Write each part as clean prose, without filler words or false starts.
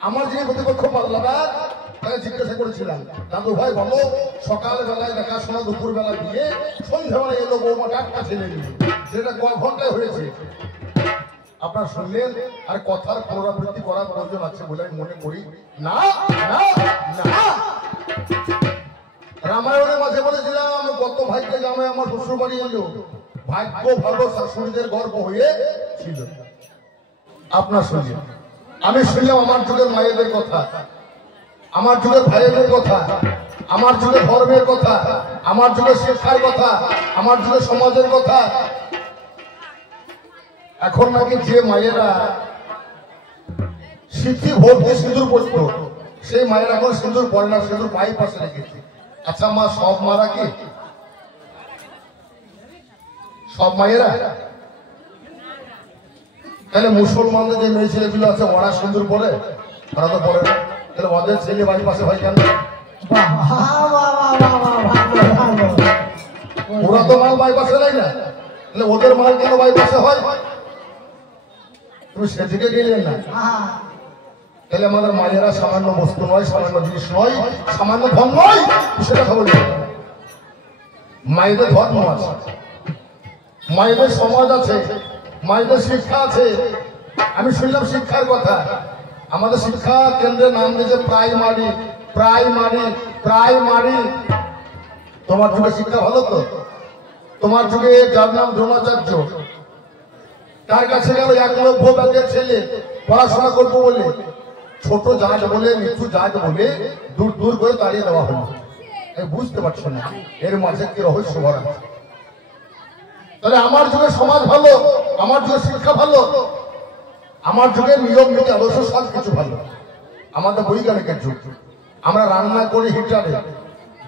আমার যিনি প্রতিপক্ষ পাল্লাটা তাকে জিজ্ঞাসা করেছিলাম, দাদু ভাই বলো, সকাল বেলায় দেখাশোনা দুপুর বেলা দিয়ে সন্ধ্যাবেলায় এলো বৌমা টাটকা ছেলে নিয়ে, সেটা কয় ঘন্টায় হয়েছে? আপনার শুনলেন? আর কথার পুনরাবৃত্তি করার প্রয়োজন আছে বলে আমি মনে করি না। না না, রামায়ণের মাঝে বলেছিলাম গত ভাইকে জামাই আমার শ্বশুর বাড়ি এলো, ভাগ্য ভালো শাশুড়িদের গর্ব হয়ে ছিল। আপনার শুনলেন? আমি শুনলাম আমার যুগের মায়েদের কথা, আমার যুগের ভাইয়েদের কথা, আমার যুগের ধর্মের কথা, আমার যুগের শিক্ষার কথা, আমার যুগের সমাজের কথা। এখন নাকি যে মায়েরা সিদ্ধি ভোট দিয়ে সিঁদুর পড়তো, সেই মায়েরা এখন সিঁদুর পড়ে না, সিঁদুর পাই পাশে রেখেছে। আচ্ছা মা, সব মারা কি? সব মায়েরা? তাহলে মুসলমানদের যে মেয়ে ছেলেগুলো আছে ওরা সিঁদুর পড়ে? ওরা তো পড়ে না। তাহলে ওদের ছেলে বাড়ির পাশে হয় কেন? ওরা তো মাল বাইপাসে নেয় না, তাহলে ওদের মাল কেন বাইপাসে হয়? তুমি সেদিকে গেলেন না। তাহলে আমাদের মায়েরা সামান্য বস্তু নয়, সামান্য জিনিস নয়, সামান্য ধন নয়, সেটা খবর নেই। মায়েদের ধর্ম আছে, মায়েদের সমাজ আছে, মায়েদের শিক্ষা আছে। আমি শুনলাম শিক্ষার কথা, আমাদের শিক্ষা কেন্দ্রের নাম দিয়েছে প্রাইমারি প্রাইমারি প্রাইমারি। তোমার যুগে শিক্ষা ভালো তো? তোমার যুগে যার নাম দ্রোণাচার্য, তার কাছে গেল একলব্য ব্যাগের ছেলে পড়াশোনা করবো বলে, ছোট জাত বলে, নিচু জাত বলে দূর দূর করে তাড়িয়ে দেওয়া হলো। বুঝতে পারছো না এর মাঝে কি রহস্য ভরা? তাহলে আমার যুগে সমাজ ভালো, আমার যুগে শিক্ষা ভালো, আমার যুগে নিয়ম নীতি আদর্শ সব কিছু ভালো। আমাদের বৈজ্ঞানিকের যুগ, আমরা রান্না করি হিটারে,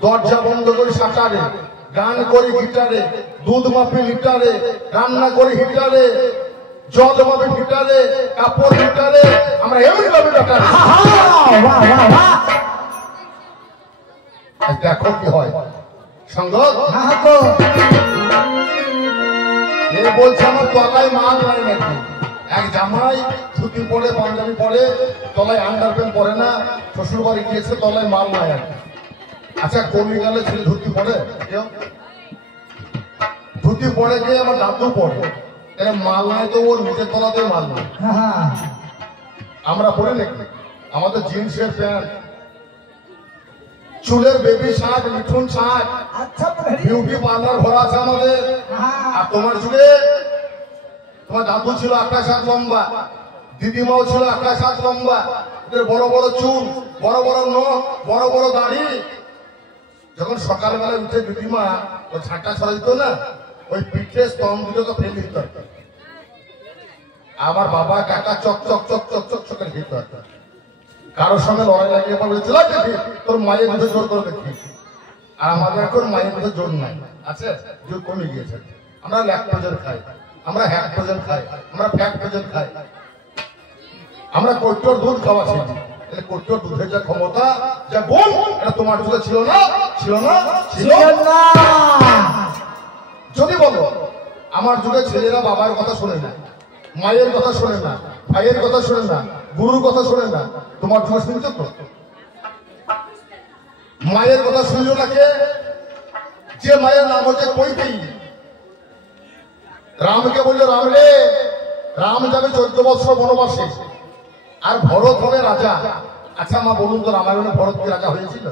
দরজা বন্ধ করি শাটারে, গান করি গিটারে, দুধ মাপি লিটারে, রান্না করি হিটারে, জল মাপি হিটারে, কাপড় হিটারে, আমরা এমনি ভাবে দেখো কি হয় সঙ্গ। এ বলছে আমার তলায় মাল নাই নাকি? এক জামাই ধুতি পরে পাঞ্জাবি পরে, তলায় আন্ডার প্যান্ট পরে না, শ্বশুর বাড়ি গিয়েছে, তলায় মাল নাই আর। আচ্ছা কর্মী গেলে ছেলে ধুতি পরে? কেউ ধুতি পরে গিয়ে আমার দাদু পরে, মাল নাই তো ওর নিজের তলাতে মাল নাই। আমরা পরে নাকি? আমাদের জিন্সের প্যান্ট, চুলের baby shirt, Mithun shirt, beauty parlour ভরা আছে আমাদের। আর তোমার যুগে তোমার দাদু ছিল আকাশ হাত লম্বা, দিদিমাও ছিল আকাশ হাত লম্বা, বড় বড় চুল, বড় বড় নখ, বড় বড় দাড়ি। যখন সকালবেলা উঠে দিদিমা ওই ছাঁটা ছড়া দিত না, ওই পিঠে স্তম্ভ দুটো তো ফেলে দিত। আমার বাবা কাকা চক চক চক চক চক চক করে খেতে হতো। কারোর সঙ্গে লড়াই লাগিয়ে বলেছিল তোর মায়ের মধ্যে জোর করে দেখি। আর আমাদের এখন মায়ের মধ্যে জোর নাই, আছে জোর কমে গিয়েছে। আমরা ল্যাকটোজেন খাই, আমরা হ্যাকটোজেন খাই, আমরা ফ্যাকটোজেন খাই, আমরা কৈটোর দুধ খাওয়া শিখি। কৈটোর দুধের যা ক্ষমতা, যা গুণ, এটা তোমার যুগে ছিল না, ছিল না, ছিল না। যদি বলো আমার যুগে ছেলেরা বাবার কথা শোনে না, মায়ের কথা শোনে না, ভাইয়ের কথা শোনে না, গুরুর কথা শোনে না, তোমার যুগে শুনছো তো? মায়ের কথা শুনলো না কে? যে মায়ের নাম হচ্ছে কৈকেয়ী। রামকে বললো, রাম রে, রাম যাবে 14 বছর বনবাসে, আর ভরত হবে রাজা। আচ্ছা মা বলুন তো, রামায়ণে ভরত কি রাজা হয়েছিল?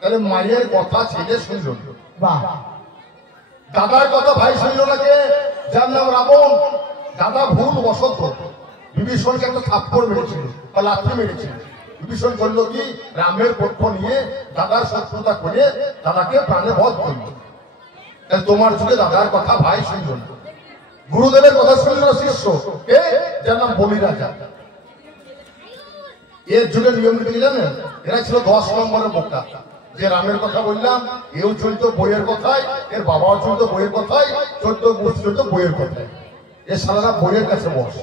তাহলে মায়ের কথা ছেলে শুনল। দাদার কথা ভাই শুনল না কে? যার নাম রাবণ। দাদা ভুল বশত বিভীষণকে একটা থাপ্পড় মেরেছিল বা লাথি মেরেছিল। বিভীষণ করলো কি, রামের পক্ষ নিয়ে দাদার শত্রুতা করে দাদাকে প্রাণে বধ করল। তাহলে তোমার যুগে দাদার কথা ভাই শুনল না, গুরুদেবের কথা শুনল না শিষ্য, কে? যার নাম বলি রাজা। এর যুগে নিয়ম নীতি জানেন? এরা ছিল 10 নম্বরের বোকা। যে রামের কথা বললাম, এও চলতো বইয়ের কথায়, এর বাবাও চলতো বইয়ের কথায়, 14 গোষ্ঠী চলতো বইয়ের কথায়। এ সালারা বইয়ের কাছে বস,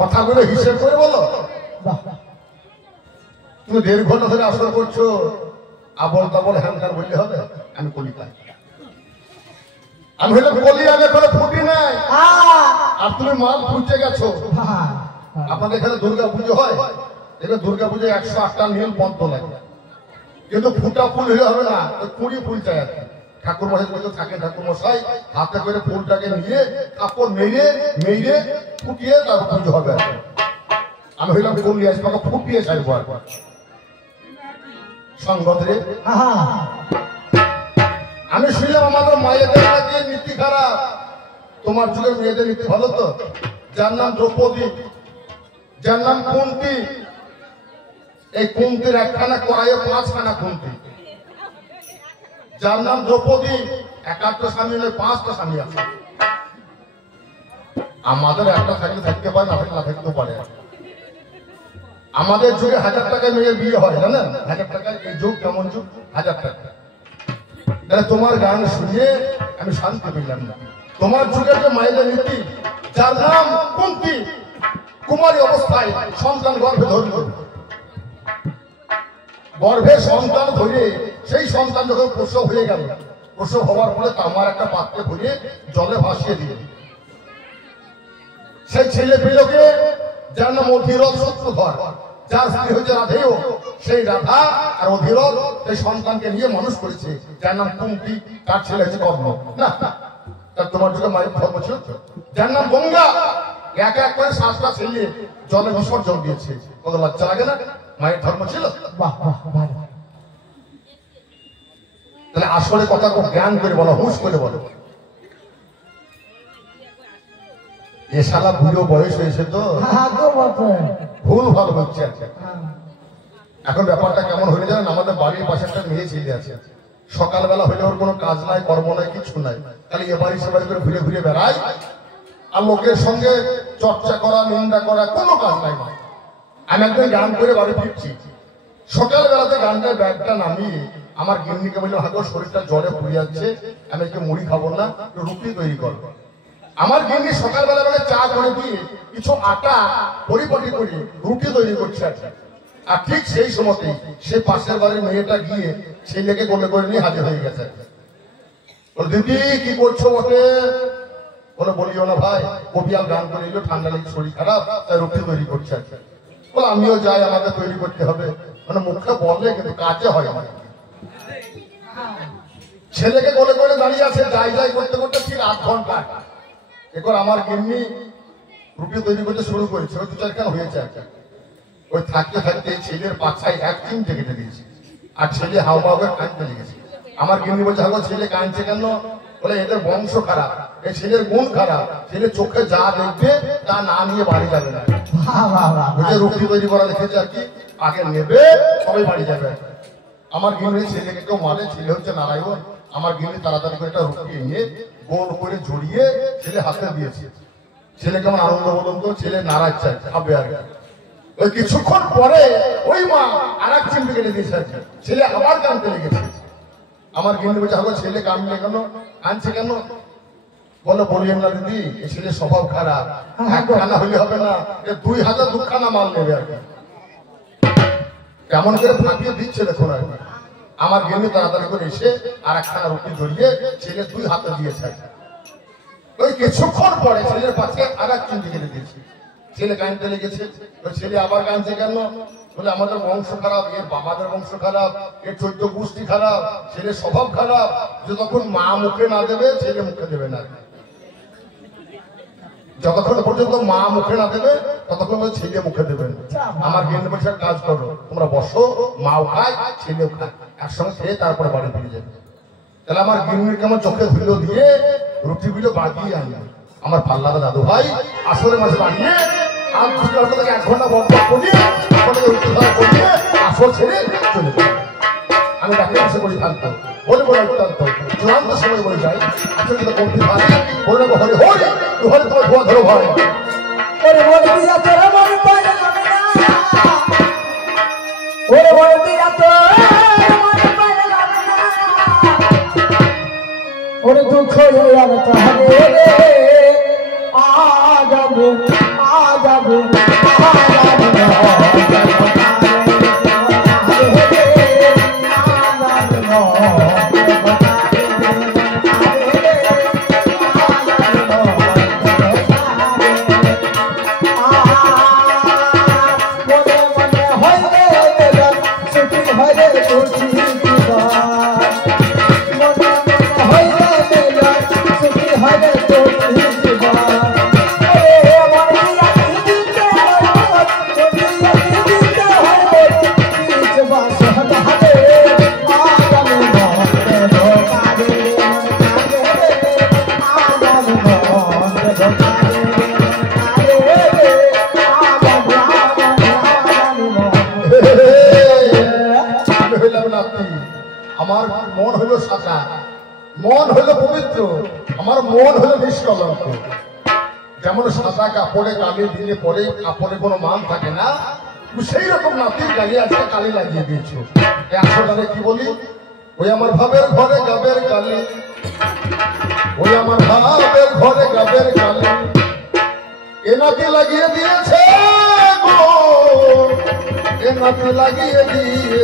কথাগুলো হিসেব করে বলো। তুমি 1.5 ঘন্টা ধরে আসর করছো, আবল তাবল হ্যান্ডার বললে হবে? আমি কলিতা, আমি হলে কলি আগে করে ফুটি নাই। আর তুমি মাল খুঁজতে গেছো। আপনাদের এখানে দুর্গা পুজো হয়, এখানে দুর্গা পুজো 108টা নীল পদ্ম লাগে, কিন্তু ফুটা ফুল হলে হবে না, কুড়ি ফুল চাই আর কি। ঠাকুর মশাই বলতে থাকেন, ঠাকুর মশাই হাতে করে ফুলটাকে নিয়ে কাপড় মেরে মেরে ফুটিয়ে তারপর পুজো হবে আর কি। আমি হইলাম ফুল নিয়ে আসবো, ফুটিয়ে চাইবো আর সংগঠনে। আমি শুনলাম আমাদের মায়েদের নাকি নীতি খারাপ। তোমার যুগে মেয়েদের নীতি ভালো তো? যার নাম দ্রৌপদী, যার নাম কুন্তী, এই কুন্তির একখানা কড়াইয়ে 5খানা কুন্তি। যার নাম দ্রৌপদী, 1-8টা স্বামী নয়, 5টা স্বামী আছে। আমাদের একটা থাকলে থাকতে পারে, না থাকলে না থাকতেও পারে। আমাদের যুগে 1000 টাকায় মেয়ের বিয়ে হয়, জানেন? 1000 টাকায়। এই যুগ কেমন যুগ? 1000 টাকা। তাহলে তোমার গান শুনিয়ে আমি শান্তি পেলাম না। তোমার যুগের যে মায়েদের নীতি, যার নাম কুন্তী, কুমারী অবস্থায় সন্তান গর্ভে ধরল, গর্ভে সন্তান ধরে সেই সন্তান যখন প্রসব হয়ে গেল, প্রসব হওয়ার পরে তামার একটা পাত্রে ভরে জলে ভাসিয়ে দিল। সেই ছেলে পেলকে, যার নাম অধিরথ সূত্রধর, যার স্ত্রী হয়েছে রাধেয়, সেই রাধা আর অধিরথ সেই সন্তানকে নিয়ে মানুষ করেছে, যার নাম কুন্তী, তার ছেলে হয়েছে কর্ণ। না, তার তোমার যুগে মায়ের ধর্ম ছিল। যার নাম গঙ্গা, এক এক করে 7টা ছেলে জলে বিসর্জন দিয়েছে। কত লজ্জা লাগে না? মায়ের ধর্ম ছিল। তাহলে আসলে কথা জ্ঞান করে বলো, হুঁশ করে বলো। এ শালা বুড়ো বয়স হয়েছে তো ভুল ভালো হচ্ছে। এখন ব্যাপারটা কেমন হয়ে জানেন? আমাদের বাড়ির পাশে একটা মেয়ে ছেলে আছে, সকালবেলা হলে ওর কোনো কাজ নাই, কর্ম নাই, কিছু নাই, খালি এবারে সেবারে করে ঘুরে ঘুরে বেড়ায়, আর লোকের সঙ্গে চর্চা করা, নিন্দা করা, কোনো কাজ নাই। আমি একদিন গান করে বাড়ি ফিরছি, সকালবেলাতে গানটার ব্যাগটা নামিয়ে আমার গিন্নিকে বললাম, হাগো শরীরটা জ্বরে পুড়ে যাচ্ছে, আমি একটু মুড়ি খাবো না, রুটি তৈরি করবো। আমার গিন্নি সকালবেলা বেলা চা করে দিয়ে কিছু আটা পরিপাটি করে রুটি তৈরি করছে আছে। আর ঠিক সেই সময়তেই সে পাশের বাড়ির মেয়েটা গিয়ে ছেলেকে কোলে করে নিয়ে হাজির হয়ে গেছে। দিদি কি করছো বটে? বলে বলিও না ভাই, কবিয়াল গান করে এলো, ঠান্ডা লেগে শরীর খারাপ, তাই রুটি তৈরি করছে আছে। বলে আমিও যাই, আমাকে তৈরি করতে হবে। মানে মুখে বললে কিন্তু কাজে হয় আমার। ছেলেকে কোলে করে দাঁড়িয়ে আছে, যাই যাই করতে করতে ঠিক 8 ঘন্টা। এরপর আমার গিন্নি রুটি তৈরি করতে শুরু করেছে, ওই 2-4 হয়েছে একটা। ওই থাকতে থাকতে ছেলের পাছায় 1 চিমটে কেটে দিয়েছে, আর ছেলে হাওয়া করে কাঁদতে লেগেছে। আমার গিন্নি বলছে, হাগো ছেলে কাঁদছে কেন? বলে এদের বংশ খারাপ, এই ছেলের গুণ খারাপ, ছেলে চোখে যা দেখবে তা না নিয়ে বাড়ি যাবে না। রুটি তৈরি করা দেখেছে আর কি, আগে নেবে সবাই বাড়ি যাবে। আমার গিন্নি ছেলেকে কেউ মারে, ছেলে হচ্ছে নারায়ণ। আমার গিন্নি তাড়াতাড়ি করে একটা রুটি নিয়ে গোল করে জড়িয়ে ছেলে হাতে দিয়েছে। ছেলে কেমন আনন্দ বলুন তো, ছেলে নাড়াচ্ছে খাবে আর ওই কিছুক্ষণ পরে ওই মা আর 1 চিমটে কেটে দিয়েছে, ছেলে আবার কাঁদতে লেগেছে। আমার গিন্নি বলছে, হাগো ছেলে কাঁদলে কেন, কাঁদছে কেন? বলে বলিয়েন না দিদি, এই ছেলে স্বভাব খারাপ, 1 খানা হইলে হবে না, 2000 2খানা মাল নেবে আর কি। কেমন করে ফাটিয়ে দিচ্ছে দেখুন আর কি। আমার গিন্নি তাড়াতাড়ি করে এসে আর 1খানা রুটি জড়িয়ে ছেলে 2 হাতে দিয়েছে। ওই কিছুক্ষণ পরে ছেলের পাশে আর 1 চিমটে কেটে দিয়েছে। ছেলে কাঁদতে লেগেছে। ওই ছেলে আবার কাঁদছে কেন? বলে আমাদের বংশ খারাপ, এর বাবাদের বংশ খারাপ, এর 14 গোষ্ঠী খারাপ, ছেলের স্বভাব খারাপ। যতক্ষণ মা মুখে না দেবে ছেলে মুখে দেবে না। যতক্ষণ পর্যন্ত মা মুখে না দেবে ততক্ষণ ছেলে মুখে দেবে না। আমার গিন্নি বলছে, কাজ করো, তোমরা বসো, মাও খায় ছেলেও খায়, একসঙ্গে খেয়ে তারপরে বাড়ি ফিরে যাবে। তাহলে আমার গিন্নির কেমন চোখে ধুলো দিয়ে রুটিগুলো বাগিয়ে আনবে। আমার পাল্লাদা দাদু ভাই আসরের মাঝে বানিয়ে আর 1 ঘন্টা বন্ধ করিয়ে আসর ছেড়ে চলে যাবে। আমি তাকে এসে বলি থাকতো, বলে বলে চূড়ান্ত সময় বলে যাই, আসলে কিন্তু কমতি ভাই বলে হরে হরে তুই হলে তোমার ধোয়া ধরো ভাই। ওরে বলে দিয়া তোরা মন পায় না, ওরে বলে দিয়া তোরা মন পায় না, ওরে দুঃখ আর তাহলে আজাবে আজাবে আমার মন হলো সাদা, মন হলো পবিত্র, আমার মন হলো নিষ্কলঙ্ক। যেমন সাদা কাপড়ে কালি দিলে পরে কাপড়ে কোনো মান থাকে না, সেই রকম নাতির গালি আজকে কালি লাগিয়ে দিয়েছো। 100 টাকা কি বলি, ওই আমার ভাবের ঘরে গাবের কালি, ওই আমার ভাবের ঘরে গাবের কালি এ নাতি লাগিয়ে দিয়েছে গো, এ নাতি লাগিয়ে দিয়ে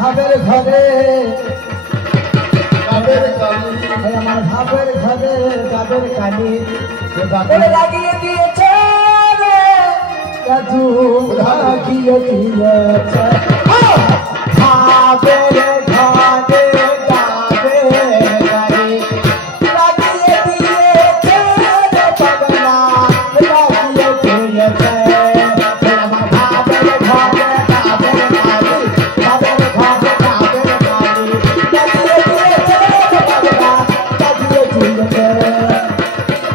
ভাবের ঘরে গাবের কালি, আমার ভাবের ঘরে গাবের কালি লাগিয়ে দিয়েছে জাদু লাগিয়ে দিয়েছে ভাবের ঘরে গাবের কালি লাগিয়ে দিয়েছে পাগলা লাগিয়ে দিয়েছে আমার ভাবের ঘরে গাবের কালি ভাবের ঘরে গাবের কালি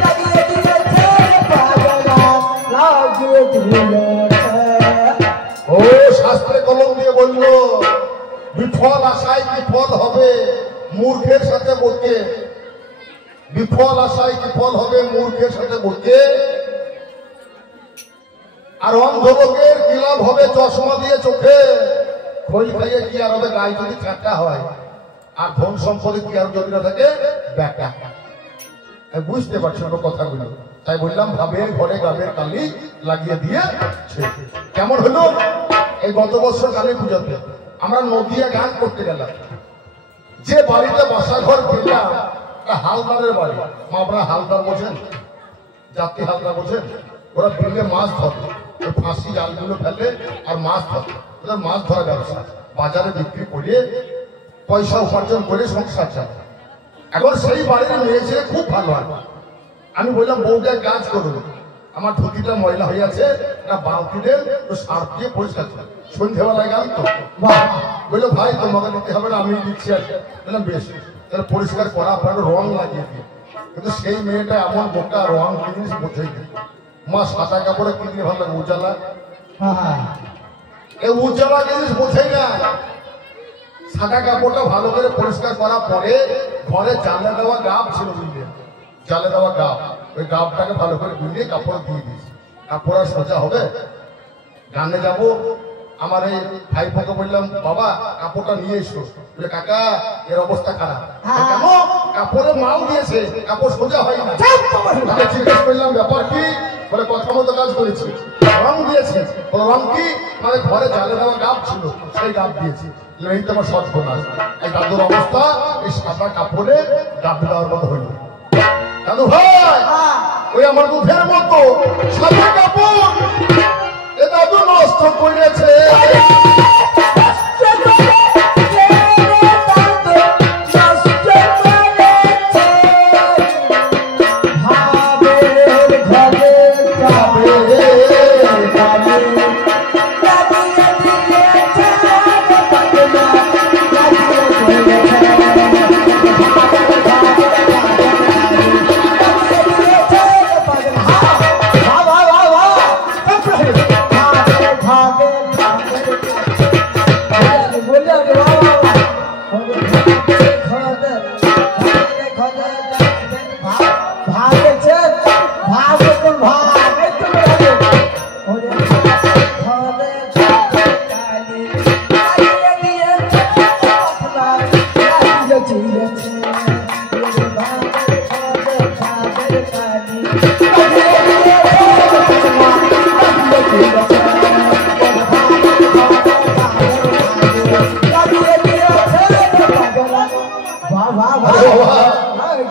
লাগিয়ে দিয়েছে পাগলা লাগিয়ে দিয়েছে ও শাস্ত্রে কলম দিয়ে বললো বিফল আশায় কি ফল হবে, মূর্খের সাথে বলতে। বিফল আশায় কি ফল হবে, মূর্খের সাথে বলতে। আর অন্ধ লোকের কি লাভ হবে, চশমা দিয়ে চোখে খোল খাইয়ে কি আর হবে, গায়ে যদি ঠাট্টা হয়। আর ধন সম্পদে কি আর যদি না থাকে ব্যাটা। বুঝতে পারছি না কথাগুলো, তাই বললাম ভাবের ঘরে গাবের কালি লাগিয়ে দিয়ে। কেমন হলো এই গত বছর কালী পুজোতে আমরা নদিয়া গান করতে গেলাম। যে বাড়িতে বাসা ঘর পেলাম হালদারের বাড়ি, আপনারা হালদার বোঝেন, জাতি হালদার বোঝেন। ওরা বিলে মাছ ধরে, ওই ফাঁসি জালগুলো ফেলে আর মাছ ধরে, ওদের মাছ ধরা ব্যবসা, বাজারে বিক্রি করে পয়সা উপার্জন করে সংসার চায়। এখন সেই বাড়ির মেয়ে ছেলে খুব ভালো হয়। আমি বললাম বউটা কাজ করুন, আমার ধুতিটা ময়লা হয়ে আছে, না বালতি দেন তো সার্ফ দিয়ে পরিষ্কার করে সন্ধ্যেবেলায় গান তো বললো ভাই তোমাকে নিতে হবে না, আমি দিচ্ছি আর। বললাম বেশ, তাহলে পরিষ্কার করা আপনার রং লাগিয়ে দিয়ে। কিন্তু সেই মেয়েটা এমন বোকা, রং জিনিস বোঝেই না। মা সাদা কাপড়ে কিনলে ভালো লাগে, উজালা এই উজালা জিনিস বোঝেই না। সাদা কাপড়টা ভালো করে পরিষ্কার করার পরে ঘরে জালে দেওয়া গাব ছিল, বুঝলে, জালে দেওয়া গাব, ওই গাবটাকে ভালো করে ধুয়ে কাপড় দিয়ে দিস। কাপড় আর সোজা হবে। গানে যাবো, আমার এই ভাইপোকে বললাম বাবা কাপড়টা নিয়ে এসো। বলে কাকা এর অবস্থা খারাপ। কেন? কাপড়ে মাল দিয়েছে, কাপড় সোজা হয় না। তাকে জিজ্ঞেস করলাম ব্যাপার কি? বলে কথা মতো কাজ করেছি। রং দিয়েছে। বলে রং কি? মানে ঘরে জালে দেওয়া গাব ছিল, সেই গাব দিয়েছি। এই তোমার সর্বনাশ। এই দাদুর অবস্থা এই সাদা কাপড়ে গাব দেওয়ার মতো হইল। দাদু ভাই ওই আমার দুধের মতো সাদা কাপড় এ দাদু নষ্ট করেছে।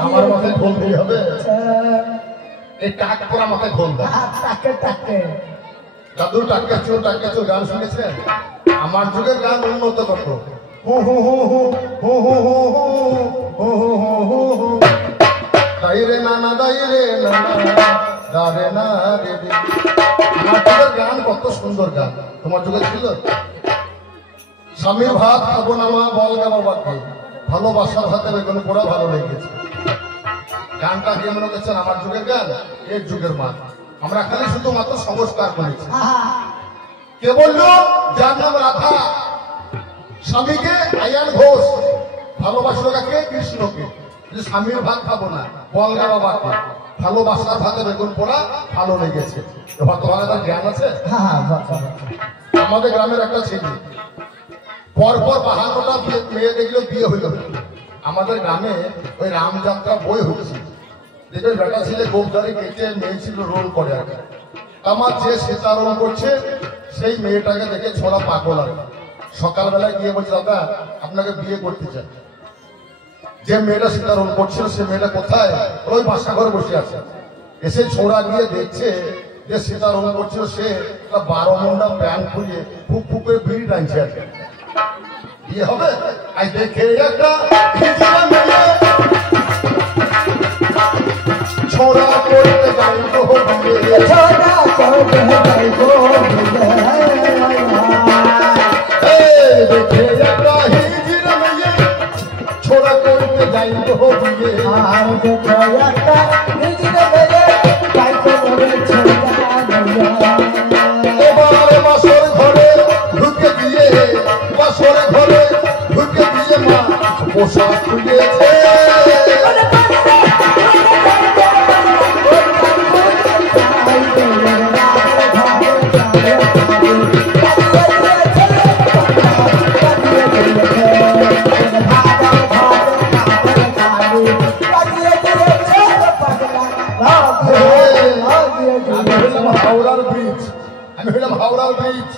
আমার মাথায় ঢোল দিতে হবে, এই টাক পরা মাথায় ঢোল দেয়। দাদু টাক্কা চোর গান শুনেছেন? আমার যুগের গান উন্নত কত। হু হু হু হু হু হু হু হু হু হু হু দাইরে নানা দাইরে নানা দারে না রে। আমার যুগের গান কত সুন্দর গান, তোমার যুগে ছিল? স্বামীর ভাত খাবো না মা বলগা বাবাকে, ভালোবাসার ভাতে বেগুন পোড়া ভালো লেগেছে। গানটা কে মনে করছেন আমার যুগের গান? এর যুগের মান। আমরা খালি শুধুমাত্র সংস্কার করেছি। কে বললো? যার নাম রাধা স্বামীকে আয়ান ঘোষ ভালোবাসলো কাকে? কৃষ্ণকে। যে স্বামীর ভাত খাবো না বলগা বাবাকে, ভালোবাসার ভাতে বেগুন পোড়া ভালো লেগেছে। তোমার জ্ঞান আছে? আমাদের গ্রামের একটা ছেলে পরপর 52টা মেয়ে দেখলো বিয়ে হইল। আমাদের গ্রামে ওই রামযাত্রা বই হচ্ছে, দেখবেন বেটা ছেলে গোপদারি কেটে মেয়ে ছিল রোল করে। আর আমার যে সীতা রোল করছে সেই মেয়েটাকে দেখে ছোড়া পাগল। আর সকালবেলায় গিয়ে বলছে দাদা আপনাকে বিয়ে করতে চাই। যে মেয়েটা সীতা রোল করছিল সে মেয়েটা কোথায়? ওই বাসা ঘরে বসে আছে। এসে ছোড়া গিয়ে দেখছে যে সীতা রোল করছিল সে 12 মুন্ডা প্যান্ট খুলিয়ে ফুক ফুক করে বিড়ি টানছে। আর বিয়ে হবে আই দেখে একটা ছোড়া করতে যাই তো বিয়ে, ছোড়া করতে যাই তো দেখে একটা হিজড়া মেয়ে ছোড়া করতে যাই তো বিয়ে, আর দেখে একটা হিজড়া মেয়ে যাই তো ছোড়া এবার বাসর ঘরে ঢুকে দিয়ে, বাসর ঘরে ঢুকে দিয়ে মা পোশাক খুলেছে। হাওড়ার ব্রিজ, আমি হইলাম হাওড়ার ব্রিজ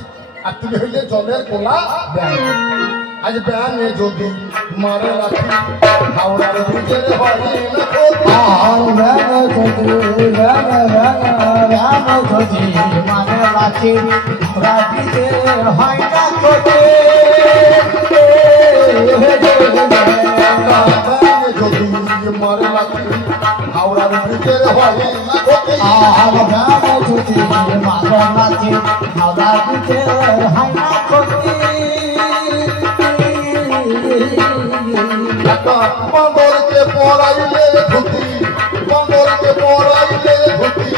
আর তুমি হইলে জলের কোলা ব্যান। আজ ব্যানে যদি মারে রাখি হাওড়ার ব্রিজের হয় না মানে রাখি রাখিতে হয় না যদি মারে রাখি হাওড়ার ব্রিজের হয় না বন্দরকে পড়াইলে ধুতি, বন্দরকে পড়াইলে ধুতি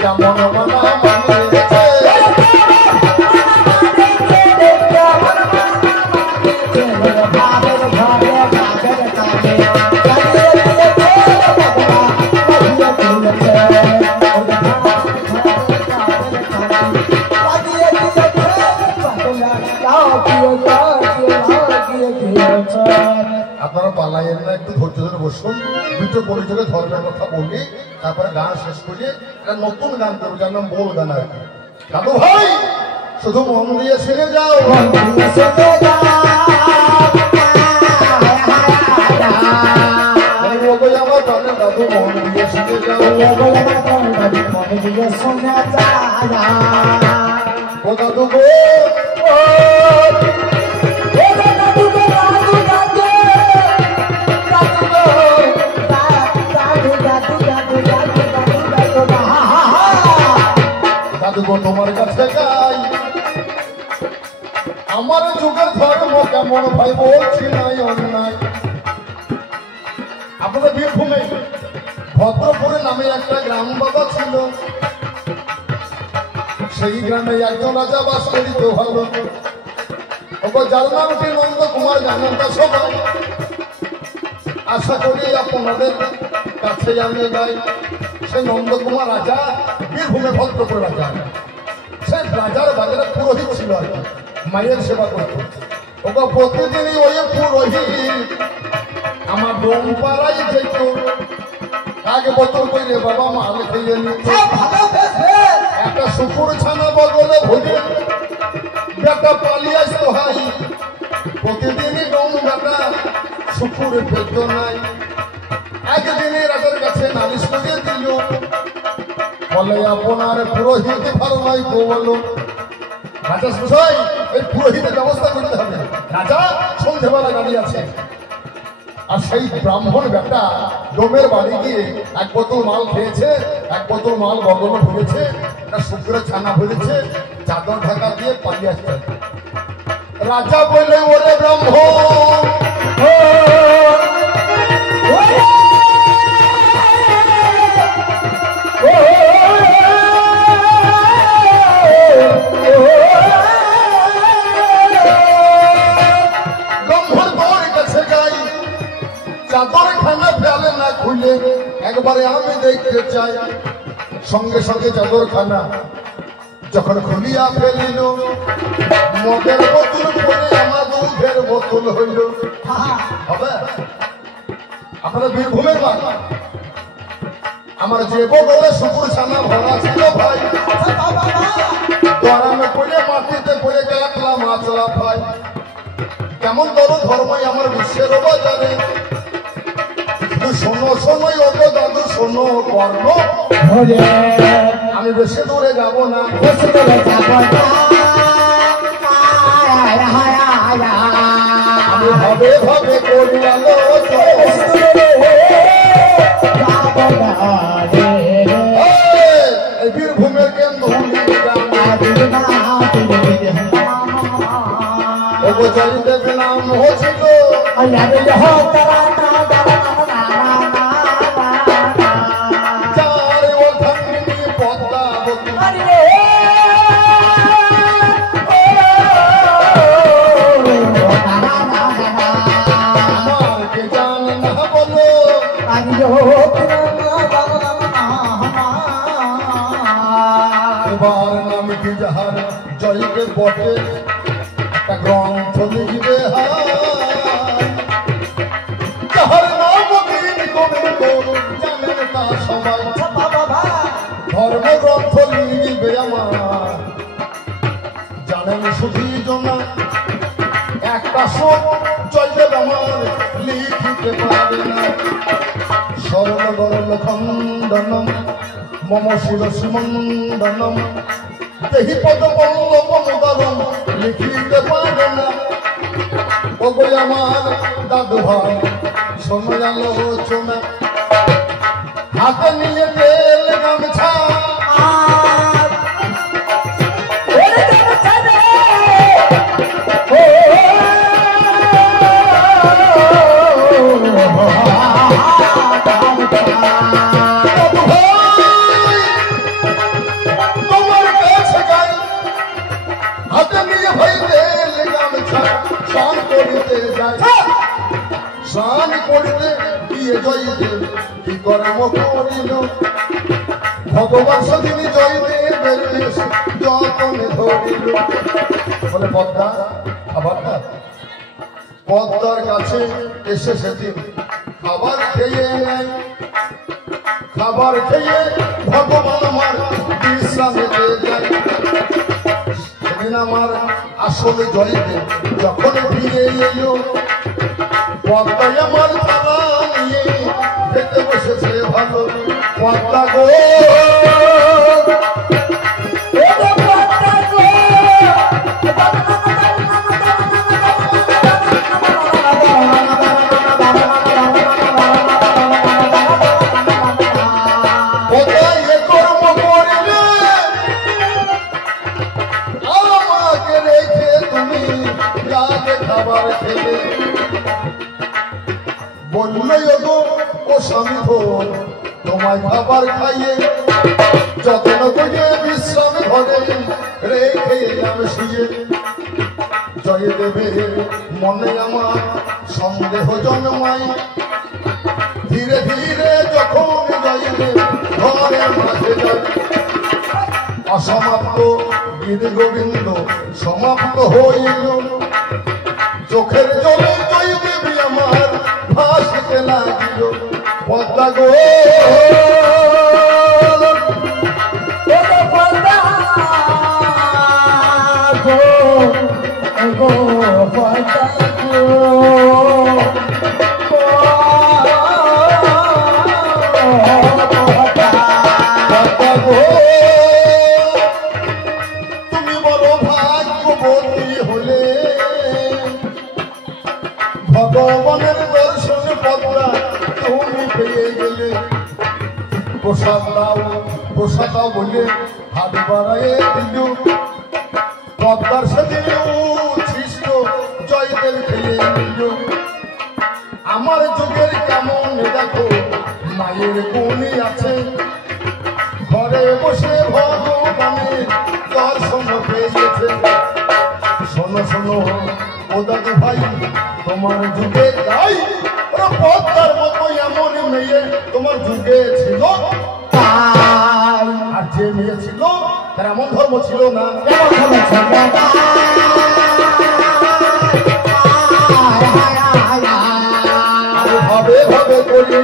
কেমন মানা মানিয়েছে। আপনারা পালাইয়ের না, একটু ধৈর্য ধরে বসুন। দুটো পরিচয়ে ধর্মের কথা বলি, তারপরে গান শেষ করি। একটা নতুন গান করবো যার নাম বোল গান। আর কি দাদু ভাই শুধু মন দিয়ে শুনে যাও, আমার গানে দাদু মন দিয়ে শুনে যাও। ও দাদু গো তোমার কাছে গাই, আমার যুগের ধর্ম কেমন ভাই বলছি নাই অন্যায়। আপনাদের বীরভূমে ভদ্রপুরে নামে একটা গ্রাম বাবা ছিল, সেই গ্রামে একজন রাজা বাস করিত ভালো। ওকে যার নামটি নন্দ কুমার, জানেন তা সবাই। আশা করি আপনাদের কাছে জানিয়ে যাই সেই নন্দকুমার রাজা বীরভূমে ভদ্রপুর রাজা। সেই রাজার বাজারে পুরোহিত ছিল আর কি, মায়ের সেবা করত। ওকে প্রতিদিনই ওই পুরোহিত আমার ডোম পাড়াই যেত। আগে বোতল কইলে বাবা মাল খেয়ে নিত। একটা শুকুর ছানা বগলে ভুলে বেটা পালিয়ে আসতো হাই। প্রতিদিনই ডোম বেটা শুকুর পেত নাই। একদিনই রাজার কাছে নালিশ করে দিল, বলে আপনার পুরোহিত ভালো নাই তো বলো। রাজা শুনছই এই পুরোহিতের ব্যবস্থা করতে হবে। রাজা সন্ধ্যেবেলা দাঁড়িয়ে আছে, আর সেই ব্রাহ্মণ বেটা ডোমের বাড়ি গিয়ে এক বোতল মাল খেয়েছে, এক বোতল মাল বগলে ভুলেছে, একটা শুক্রের ছানা ভুলেছে, চাদর ঢাকা দিয়ে পালিয়ে আসতে। রাজা বলে ওরে ব্রহ্ম চাদর খানা ফেলে না খুলে একবারে আমি দেখতে চাই সঙ্গে সঙ্গে চাদর খানা যখন খুলিয়া ফেলিল মদের বোতল পরে আমার দুধের বোতল হইল হবে আপনারা বীরভূমের বাবা আমার যে বগলে শুকুর ছানা ভরা ছিল ভাই গরমে পড়ে মাটিতে পড়ে কাটলাম আচলা ভাই কেমন বড় ধর্মই আমার বিশ্বের বাজারে শোনো শোনোই ওগো দাদু শোনো কর্ম আমি বেশি দূরে যাব না আমি ভাবে ভাবে করি আলো এই বীরভূমের কেন্দ্র ওগো চরিত্রের নাম হচ্ছিল এবার নাম কি যাহার জয়কে বটে একটা গ্রন্থ লিখিবে যাহার নাম গোবিন্দ জানেন তা সবাই ধর্ম গ্রন্থ লিখিবে আমার জানেন শুধু জনা একটা শোক জয়দেব আমার লিখিতে পারে না স্মরণ গরল খণ্ডনম মম শিরসি মণ্ডনম দেহি পদ পল্লব মুদারম লিখিতে পারে না ওগো আমার দাদু ভাই শোনো আলোচনা হাতে নিয়ে তেল গামছা স্নান করিতে গিয়ে জয়দেব কি কর্ম করিল ভগবান সদিনী জয়দেবের যতনে ধরিল বলে পদ্মা আবার পদ্মার কাছে এসে সেদিন খাবার খেয়ে নেয় খাবার খেয়ে ভগবান আমার বিশ্রামে যায় সেদিন আমার আসলে জয়দেব যখন ফিরে এলো পদ্মায় আমার থালা নিয়ে খেতে বসেছে ভালো পদ্মা গো আমাকে রেখে তুমি রাতে খাবার খেলে বললেই গো ও স্বামী ভোর তোমায় খাবার খাইয়ে যত্ন করে বিশ্রাম ঘরে রেখে এলাম শুয়ে জয়দেবের মনে আমার সন্দেহ জন্মায় ধীরে ধীরে যখন জয়দেব ঘরের মাঝে যায় অসমাপ্ত গীত গোবিন্দ সমাপ্ত হইল চোখের জলে জয়দেবী আমার ভাসতে লাগিল পদ্মা গো তুমি বড় ভাগ্যবতী হলে ভগবানের দর্শন পদ্মা তুমি পেয়ে গেলে প্রসাদ দাও বলে হাত বাড়াইয়ে দিল পদ্মার সেদিন উচ্ছিষ্ট গ্রামে দেখো মায়ের গুণী আছে, ঘরে বসে ভগবানের দর্শন পেয়েছে। শোনো শোনো ও দাদু ভাই, তোমার যুগে গাই ওরা পদ্মার মতো এমন মেয়ে তোমার যুগে ছিল, আর যে মেয়ে ছিল তার এমন ধর্ম ছিল না। ভাবে ভাবে করি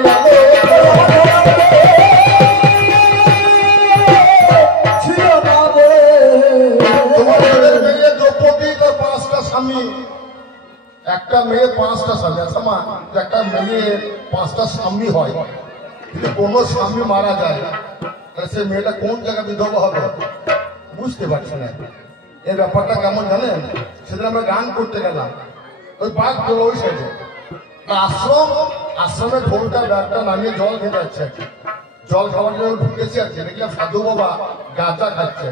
তোমাদের মেয়ে দ্রৌপদী তার 5টা স্বামী, একটা মেয়ে 5টা স্বামী। আচ্ছা মা, একটা মেয়ে 5টা স্বামী হয়, কিন্তু কোনো স্বামী মারা যায় সে মেয়েটা কোন জায়গায় বিধবা হবে বুঝতে পারছি না। এই ব্যাপারটা কেমন জানেন? সেদিন আমরা গান করতে গেলাম, ওই বাঘ তোলা ওই সাইডে আশ্রমে ঢোলটা ব্যাগটা নামিয়ে জল খেতে যাচ্ছে, জল খাওয়ার জন্য ঢুকেছি আর কি, দেখলাম সাধু বাবা গাঁজা খাচ্ছে,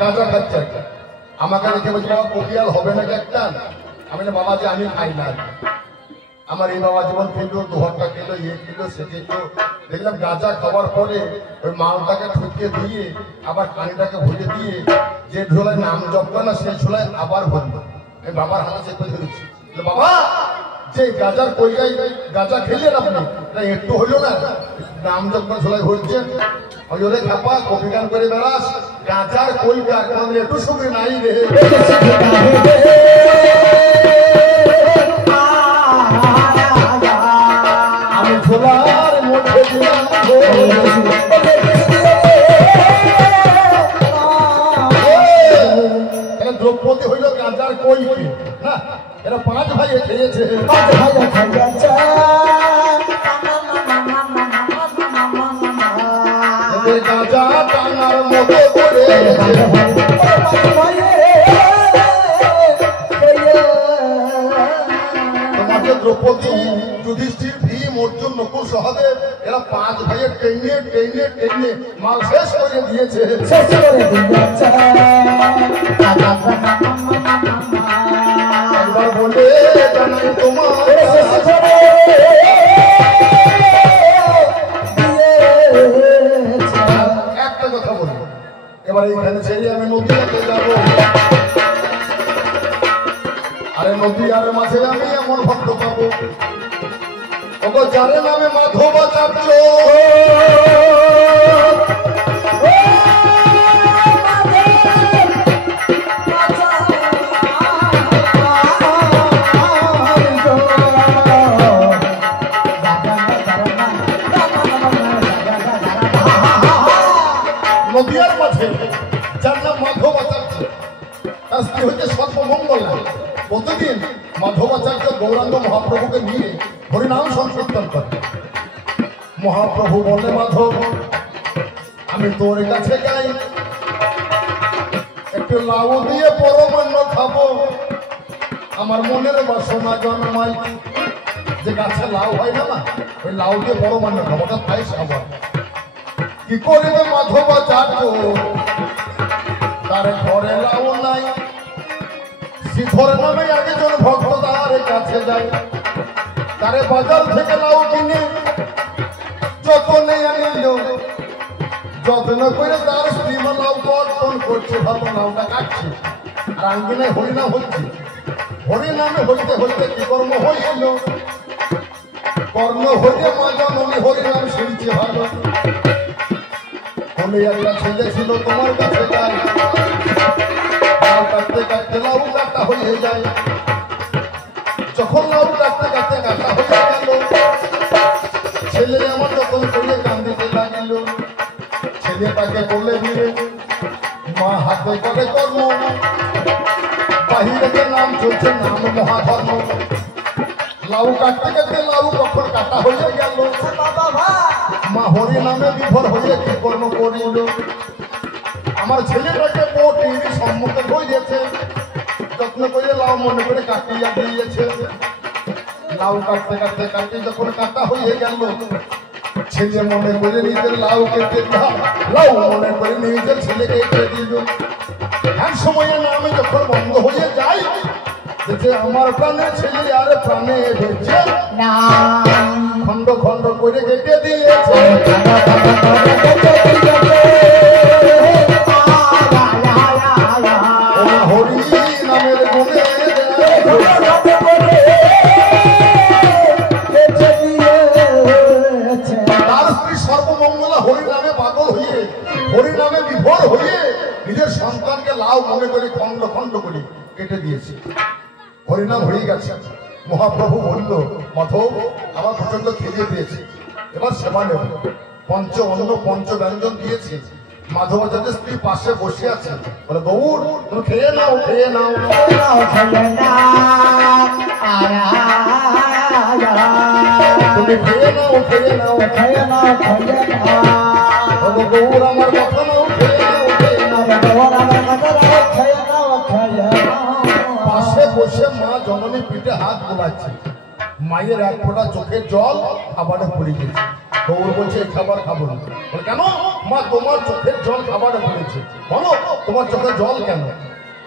গাঁজা খাচ্ছে। আমাকে দেখে বলছি বাবা কপিয়াল হবে নাকি একটা? আমি না বাবা যে আমি খাই না, আমার এই বাবা যেমন খেলো, দোহারটা খেলো, ইয়ে খেলো, সে খেলো। দেখলাম গাঁজা খাওয়ার পরে ওই মালটাকে ঠুকিয়ে দিয়ে আবার পানিটাকে ভরে দিয়ে যে ঝোলায় নাম জপটা না সেই ঝোলায় আবার ভরবো। আমি বাবার হাতে চেপে ধরেছি, বাবা যে গাঁজার কইটাই গাঁজা খেলেন আপনি, একটু হইলো না নাম জপটা ঝোলায় ভরছেন। ওই ওরে খাপা কপি গান করে বেড়াস, গাঁজার কইটা একটু সুখে নাই রে। আমি ঝোলার মধ্যে দিলাম দ্রৌপদী হইল গাঁজার কই না, এরা 5 ভাই খেয়েছে, 5 ভাই খাইয়াছে। গাঁজা টানার মতো করে তোমাকে দ্রৌপদী, যুধিষ্ঠির, ভীম, অর্জুন, নকুল, সহদেব এরা 5 ভাইয়ের টেনে টেনে টেনে মাল শেষ করে দিয়েছে, শেষ করে দিয়েছে। একবার বলে জানাই তোমার একটা কথা বলবো, এবার এইখানে ছেড়ে আমি নদীয়াতে যাবো। আরে নদীয়ার মাঝে আমি এমন ভক্ত পাবো, ওগো যারে নামে মাধবাচার্য, নদীয়ার মাঝে যার নাম মাধবাচার্য, তার স্ত্রী হচ্ছে সর্বমঙ্গলা। প্রতিদিন মাধবাচার্য গৌরাঙ্গ মহাপ্রভুকে নিয়ে হরিনাম সংকীর্তন করে। মহাপ্রভু বলে, মাধব আমি তোর কাছে যাই, একটু লাউ দিয়ে পরমান্ন খাবো, আমার মনের বাসনা জন্মাই। যে গাছে লাউ হয় না, ওই লাউ দিয়ে পরমান্ন খাবো, ওটা পাইস আবার। কি করবে মাধবাচার্য, তার ঘরে লাউ নাই, শিখর নামে একজন ভক্ত তার কাছে যায়, তারে বাজার থেকে লাউ কিনে যতনে আনিল, যত্ন করে তার স্ত্রী লাউ কর্তন করছে, ভালো লাউটা কাটছে, আর আঙ্গিনায় হরিনাম হচ্ছে। হরিনামে হইতে হইতে কি কর্ম হইল, কর্ম হইতে মাজা মনে হরিনাম শুনছে ভালো। বলে একটা ছেলে ছিল তোমার কাছে যায়, লাউ কাটতে কাটতে লাউ কাটা হয়ে যায়। যখন লাউ কাটতে কাটতে কাটা হয়ে গেল, ছেলে আমার যখন করে কান্দিতে লাগিল। ছেলেটাকে বলে দিলে, মা হাতে করে কর্ম, বাহিরে নাম চলছে নাম মহাধর্ম। লাউ কাটতে কাটতে লাউ কখন কাটা হয়ে গেল, মা হরি নামে বিভোর হয়ে কি কর্ম করিল। আমার ছেলেটাকে বটির সম্মুখে হইয়াছে, যত্ন করে লাউ মনে করে কাটিয়া দিয়েছে। লাউ কাটতে কাটতে কাটি যখন কাটা হয়ে গেল, ছেলে মনে করে নিজের লাউ কেটে লাউ মনে করে নিজের ছেলেকে কেটে দিল। এক সময়ের নামে যখন বন্ধ হয়ে যায়, দেখে আমার প্রাণের ছেলে আর প্রাণে বেঁচে না খন্ড খন্ড করে কেটে দিয়েছে হরি নামের গুণে তার স্ত্রী সর্বমঙ্গলা হরি নামে পাগল হয়ে হরি নামে বিভোর হয়ে নিজের সন্তানকে লাউ মনে করে খন্ড খন্ড করে কেটে দিয়েছে হরিনাম হয়ে গেছে মহাপ্রভু বলল মাধব আমার প্রচন্ড খিদে পেয়েছে এবার সেবা নেব পঞ্চ অন্ন পঞ্চ ব্যঞ্জন দিয়েছে মাধবাচার্যের স্ত্রী পাশে বসে আছে বলে গৌর তুমি খেয়ে নাও খেয়ে নাও তুমি খেয়ে নাও খেয়ে নাও খেয়ে নাও খেয়ে নাও গৌর আমার কথা নাও খেয়ে নাও খেয়ে নাও খেয়ে নাও খেয়ে নাও পাশে বসে মা জননী পিঠে হাত বোলাচ্ছে মায়ের এক ফোঁটা চোখের জল খাবারে পড়ে গেছে গৌর বলছে এই খাবার খাবো না বলে কেন মা তোমার চোখের জল খাবারে পড়েছে বলো তোমার চোখের জল কেন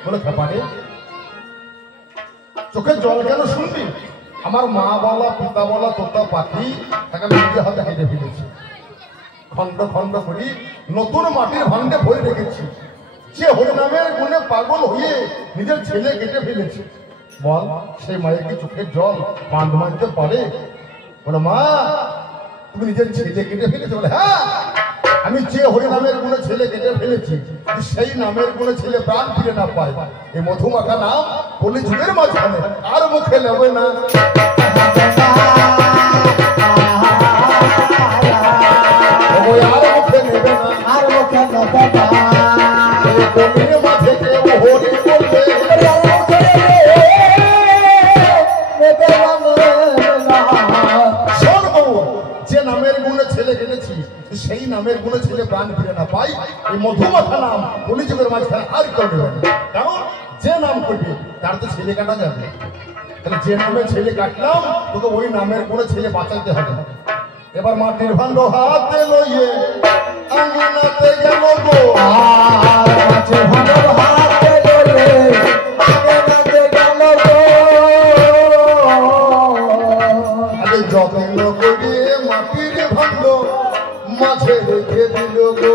বলে খাবারে চোখের জল কেন শুনবি আমার মা বলা পিতা বলা তোতা পাখি তাকে আমি নিজে হাতে হেঁটে ফেলেছি খন্ড খন্ড করি নতুন মাটির ভান্ডে ভরে রেখেছি সে হরিনামের গুণে পাগল হয়ে নিজের ছেলে কেটে ফেলেছে বল সেই মায়ের কি চোখের জল বাঁধ মানতে পারে বলে মা তুমি নিজের ছেলে কেটে ফেলেছো বলে হ্যাঁ আমি যে হরিনামের গুণে ছেলে কেটে ফেলেছি সেই নামের গুণে ছেলে প্রাণ ফিরে না পায় এই মধুমাখা নাম বলি যুগের মাঝখানে আর মুখে নেবে না আর মুখে নেবে না আর মুখে নেবে না কবির মাঝে কেউ হরি বলবে যে নামের গুণে ছেলে কেটেছি সেই নামের গুণে ছেলে প্রাণ ফিরে না পাই এই মধুমাখা নাম কলিযুগের মাঝখানে আর কেউ নেবে না কারণ যে নাম করবে তার তো ছেলে কাটা যাবে তাহলে যে নামে ছেলে কাটলাম তোকে ওই নামের গুণে ছেলে বাঁচাতে হবে এবার মাটির ভাণ্ড হাতে লইয়ে আঙিনাতে গেল গো মাটির ভাণ্ড হাতে লইয়ে আঙিনাতে গেল গো আরে যত্ন করে মাটির ভাণ্ড মাঝে রেখে দিল গো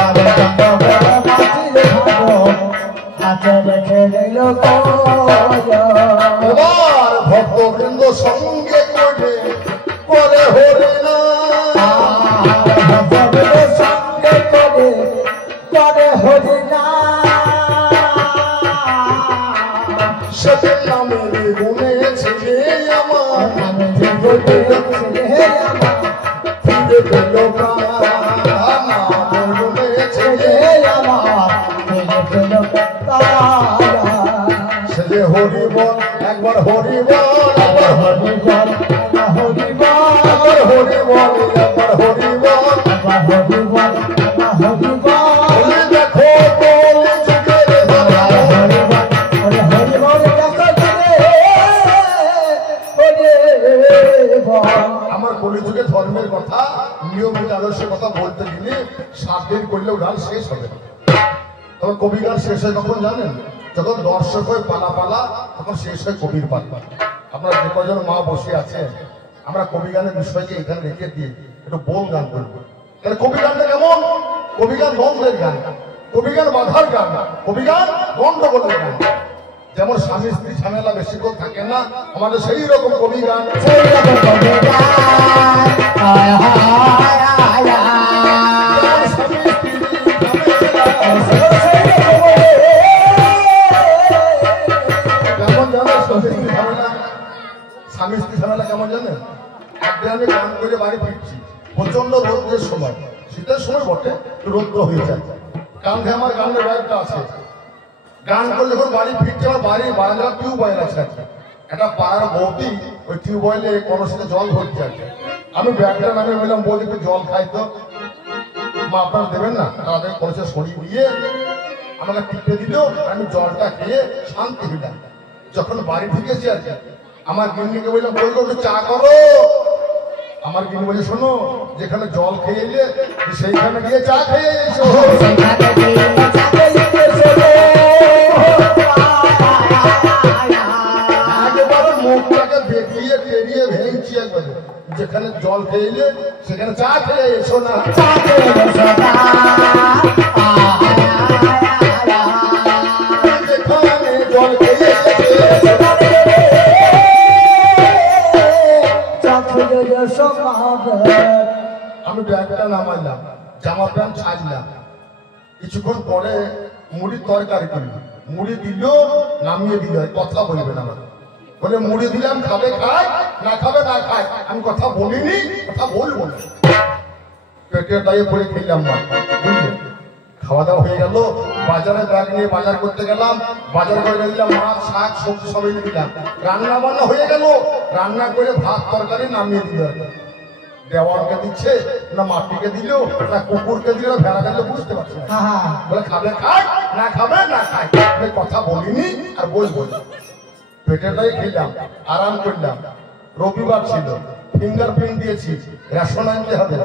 আরে যত্ন করে মাটির ভাণ্ড হাতে রেখে দিল গো এবার ভক্তবৃন্দ সঙ্গে করে করে হরি না সঙ্গে করে করে হরি না সেদিন নামের গুণে ছেলে আমার আমি যে বলতে ছেলে আমার ফিরে পেল প্রাণ নামের গুণে ছেলে আমার ফিরে পেল তারা সে যে হরি বল একবার হরি বল একবার হরি বল হরি বল একবার হরি বল একবার হরি বল হরি বল হরি বল বলে দেখো বলি যুগের ধারা হরি বল হরি বল দেখো হরি বল আমার কলিযুগে ধর্মের কথা নিয়মিত আদর্শের কথা বলতে গেলে 7 দিন করলেও গান শেষ হবে না। তবে কবি গান শেষ হয় কখন জানেন যখন দর্শক হয় পালা পালা তখন শেষ হয় কবির পালা আপনারা যে কজন মা বসে আছেন আমরা কবি গানের বিষয়কে এখানে রেখে দিয়ে একটু বোল গান করবো তাহলে কবি গানটা কেমন কবি গান দ্বন্দ্বের গান কবি গান বাধার গান কবি গান গন্ডগোলের গান যেমন স্বামী স্ত্রী ঝামেলা বেশিক্ষণ থাকে না আমাদের সেই রকম কবি গান সেই রকম কবি গান হায় হায় হায় যেমন স্বামী স্ত্রী কেমন জানেন স্বামী স্ত্রী ঝামেলা কেমন জানেন একদিন আমি গান করে বাড়ি ফিরছি প্রচন্ড রোদ্রের সময় শীতের সময় বটে রৌদ্র হয়ে যায় কাঁধে আমার গানের ব্যাগটা আছে গান করে যখন বাড়ি ফিরছে আমার বাড়ির বারান্দার টিউবওয়েল আছে একটা পাড়ার বৌদি ওই টিউবওয়েলে কলসিতে জল ভরতে আছে আমি ব্যাগটা নামে বললাম বৌদি একটু জল খাই তো মা আপনারা দেবেন না তাদের কলসে সরিয়ে দিয়ে আমাকে টিপে দিল আমি জলটা খেয়ে শান্তি দিলাম যখন বাড়ি ঢুকেছি আর কি আমার গিন্নিকে বললাম বই একটু চা করো আমার গিন্নি বলছে শোনো যেখানে জল খেয়ে এলে সেইখানে গিয়ে চা খেয়ে এসো যেখানে জল খেয়ে সেখানে চা খেয়ে এসো না। যেখানে জল খেয়ে আমি ব্যাগটা নামাইলাম, জামা প্যান্ট ছাড়লাম, কিছুক্ষণ পরে মুড়ির তরকারি করলাম, মুড়ি দিল নামিয়ে দিল, কথা বলবে না বলে মুড়ি দিলাম খাবে খায়, না খাবে না খায়, আমি কথা বলিনি, কথা বলবো না। পেটের দায়ে পড়ে খেলাম না, বুঝলে? খাওয়া দাওয়া হয়ে গেল, বাজারে ব্যাগ নিয়ে বাজার করতে গেলাম, বাজার করে দিলাম মাছ শাক সবজি সব এনে দিলাম, রান্না বান্না হয়ে গেল, রান্না করে ভাত তরকারি নামিয়ে দিল। দেওয়ারকে দিচ্ছে না মাটিকে দিল না কুকুরকে দিল ভেড়া দিল বুঝতে পারছি না। বলে খাবে খায়, না খাবে না খায়, কথা বলিনি আর বলবো না। পেটেরটাই খেলাম, আরাম করলাম। রবিবার ছিল, ফিঙ্গারপ্রিন্ট দিয়েছি, রেশন আনতে হবে।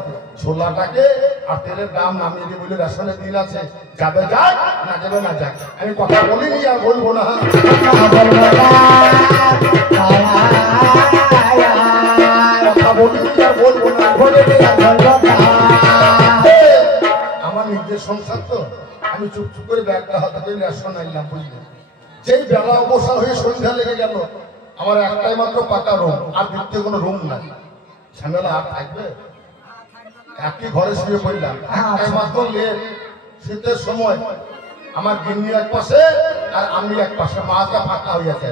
ছোলাটাকে আর তেলের দাম নামিয়ে দিয়ে বলে রেশনের দিন আছে, যাবে যাক না যাবে না যাক, আমি কথা বলিনি আর বলবো না। কথা বলিনি আর বলবো না। আমার নিজের সংসার তো, আমি চুপ চুপ করে ব্যাগটা হাতে করে রেশন আনলাম, বুঝলি? যেই বেলা অবসর হয়ে সন্ধ্যা লেগে গেল, আমার একটাই মাত্র পাকা রুম, আর দ্বিতীয় কোনো রুম নাই। ঝামেলা আর থাকবে? একই ঘরে শুয়ে পড়লাম, একটাই মাত্র লেপ। শীতের সময় আমার গিন্নি এক পাশে আর আমি এক পাশে, মাথা ফাঁকা হয়ে আছে।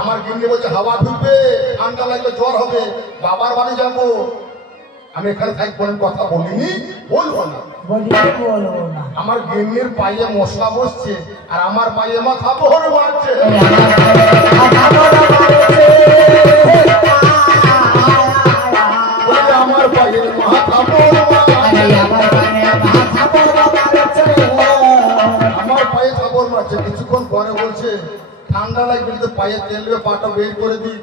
আমার গিন্নি বলছে হাওয়া ঢুকবে, ঠান্ডা লাগবে, জ্বর হবে, বাবার বাড়ি যাবো। আমি এখানে থাকবো, কথা বলিনি, বলবো না। আমার গিন্নির পায়ে মশলা বসছে আর আমার পায়ে মাথা বহর মারছে। আমার পায়ে মাথা বহর আমার পায়ে থাপড় মারছে। কিছুক্ষণ পরে বলছে ঠান্ডা লাগবে, তো পায়ে তেল দিয়ে পাটা বের করে দিই।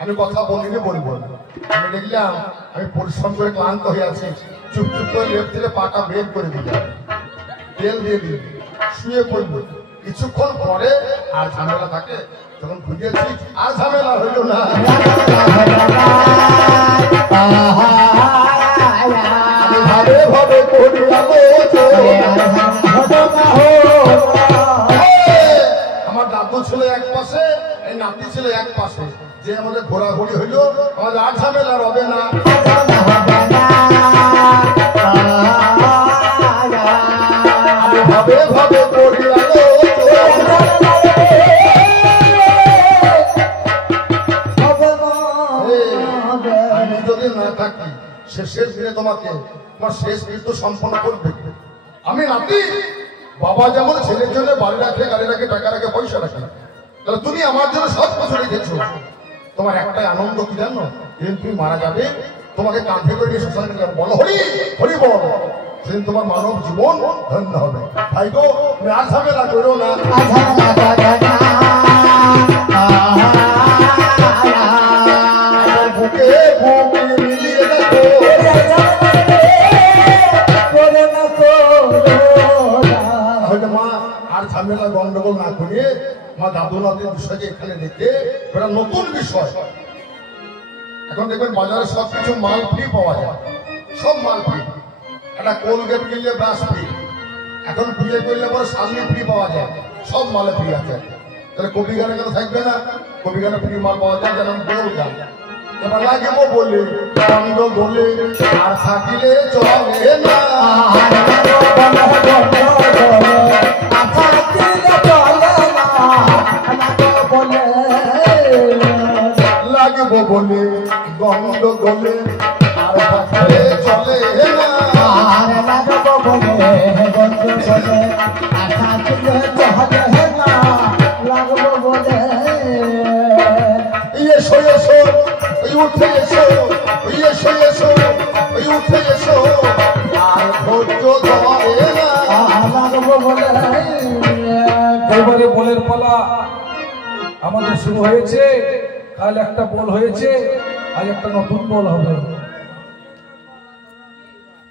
আমি কথা বলিনি, বলবো না। আমি দেখলাম আমি পরিশ্রম করে ক্লান্ত হয়ে আছি, চুপ চুপ করে লেপ থেকে পাটা বের করে দিলাম, তেল দিয়ে দিই, শুয়ে পড়বো। কিছুক্ষণ পরে আর ঝামেলা থাকে, যখন খুঁজেছি আর ঝামেলা হইল না। আমি ভাবে ভাবে করি আমার দাদু ছিল এক পাশে, এই নাতি ছিল এক পাশে, যে আমাদের ঘোরাঘুরি হইল, আমাদের আর ঝামেলা হবে না। আমি ভাবে ভাবে করি আমি যদি না থাকি শেষের দিনে তোমাকে তোমার শেষ মৃত্যু সম্পন্ন করবে। আমি নাতি, বাবা যেমন ছেলের জন্য বাড়ি রাখে, গাড়ি রাখে, টাকা রাখে, পয়সা রাখে, তাহলে তুমি আমার জন্য সব কিছু রেখেছো। তোমার একটাই আনন্দ কি জানো? যেদিন তুমি মারা যাবে, তোমাকে কাঁধে করে নিয়ে শ্মশানে যাবে, বলো হরি হরি বল, সেদিন তোমার মানব জীবন ধন্য হবে। ভাই গো, তুমি আর ঝামেলা করো না। বুকে বুক মিলিয়ে দেখো, মা আর ঝামেলা গন্ডগোল না করে মা দাদু নাতির বিষয়কে এখানে দেখে এটা নতুন বিষয়। এখন দেখবেন বাজারে সবকিছু মাল ফ্রি পাওয়া যায়, সব মাল ফ্রি। একটা কোলগেট কিনলে ব্রাশ ফ্রি, এখন বিয়ে করলে পরে সামনে ফ্রি পাওয়া যায়, সব মালে ফ্রি আছে। তাহলে কবি গানে কেন থাকবে না? কবি গানে ফ্রি মাল পাওয়া যায়, যেমন গোল গান। এবার লাগিব বলে বন্ধ বলে আর থাকিলে চলে না, লাগবো বলে গন্ধ গলে আর থাকলে চলে না, লাগবো বলে গন্ধ গলে আর থাকলে চলে না, লাগবো বলে এসো এসো উঠে এসো, এসো এসো উঠে এসো, আর ধৈর্য ধরে না, লাগবো বলে। এবারে বলের পালা আমাদের শুরু হয়েছে। কাল একটা বল হয়েছে, আজ একটা নতুন বল হবে।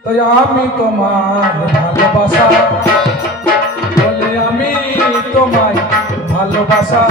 তাই আমি তোমার ভালোবাসা বলে, আমি তোমায় ভালোবাসা।